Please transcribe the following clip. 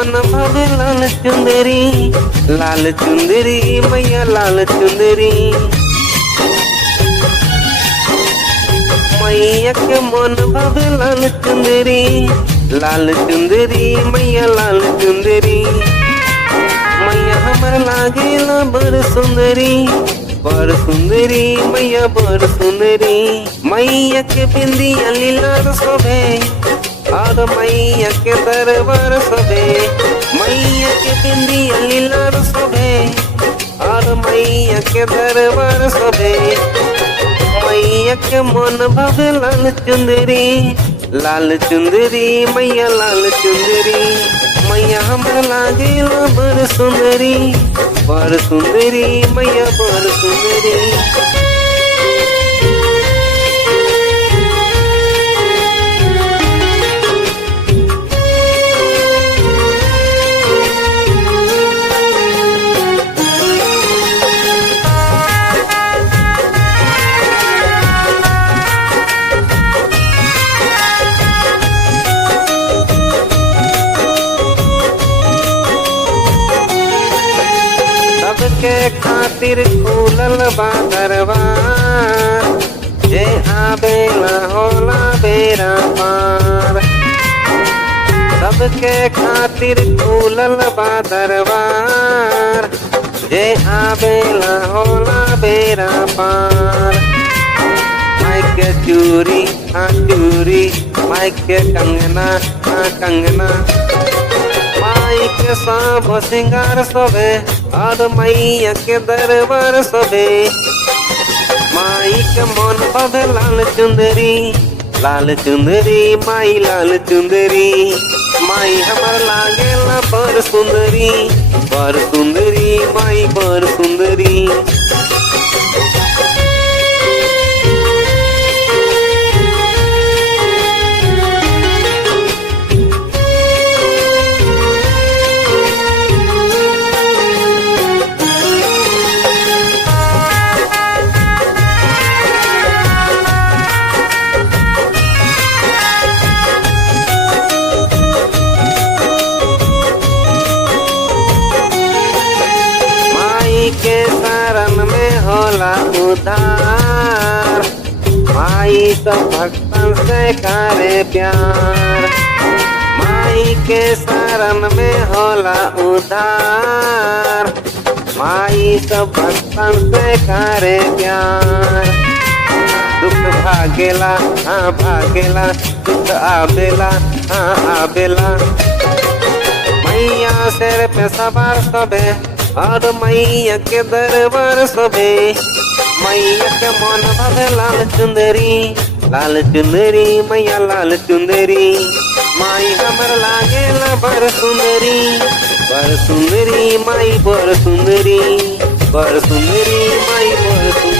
मन भावे लाल चुंदरी मैया लाल चुंदरी। मैया के मन भावे लाल चुंदरी मैया लाल चुंदरी। मैया हमर लागेला बड़ सुंदरी मैया बड़ सुंदरी। मैया के बिंदिया लीलार शोभे और मैया के दरबार शोभे। मैया के बिंदिया लीलार शोभे और मैया के दरबार शोभे। मैया के मन भावे लाल चुंदरी मैया लाल चुंदरी। मैया हमर लागेला बड़ सुंदरी मैया बड़ सुंदरी। सबके खातिर खुलल बा दरबार, जे आवेला होला बेरा पार। सबके खातिर खुलल बा दरबार, जे आवेला होला बेरा पार। माई के चूरी चूरी, माई के कंगना कंगना। माई के सब सिंगार शोभे और मैया के दरबार शोभे। माई के मन भावे लाल चुंदरी माई लाल चुंदरी। माई हमर लागेला बड़ सुंदरी माई बड़ सुंदरी। के शरण में होला उद्धार, माई सब भक्तन से करे प्यार। माई के शरण में होला उद्धार, माई सब भक्तन से करे प्यार। दुख भागेला भागेला, दुख आवेला आवेला। मैया सिर पे सवार शोभे और मैया के दरबार शोभे। मैया के मन भावे लाल चुंदरी मैया लाल चुंदरी। माई हमर लागेला बड़ सुंदरी माई बड़ सुंदरी माई बड़ सुंदरी।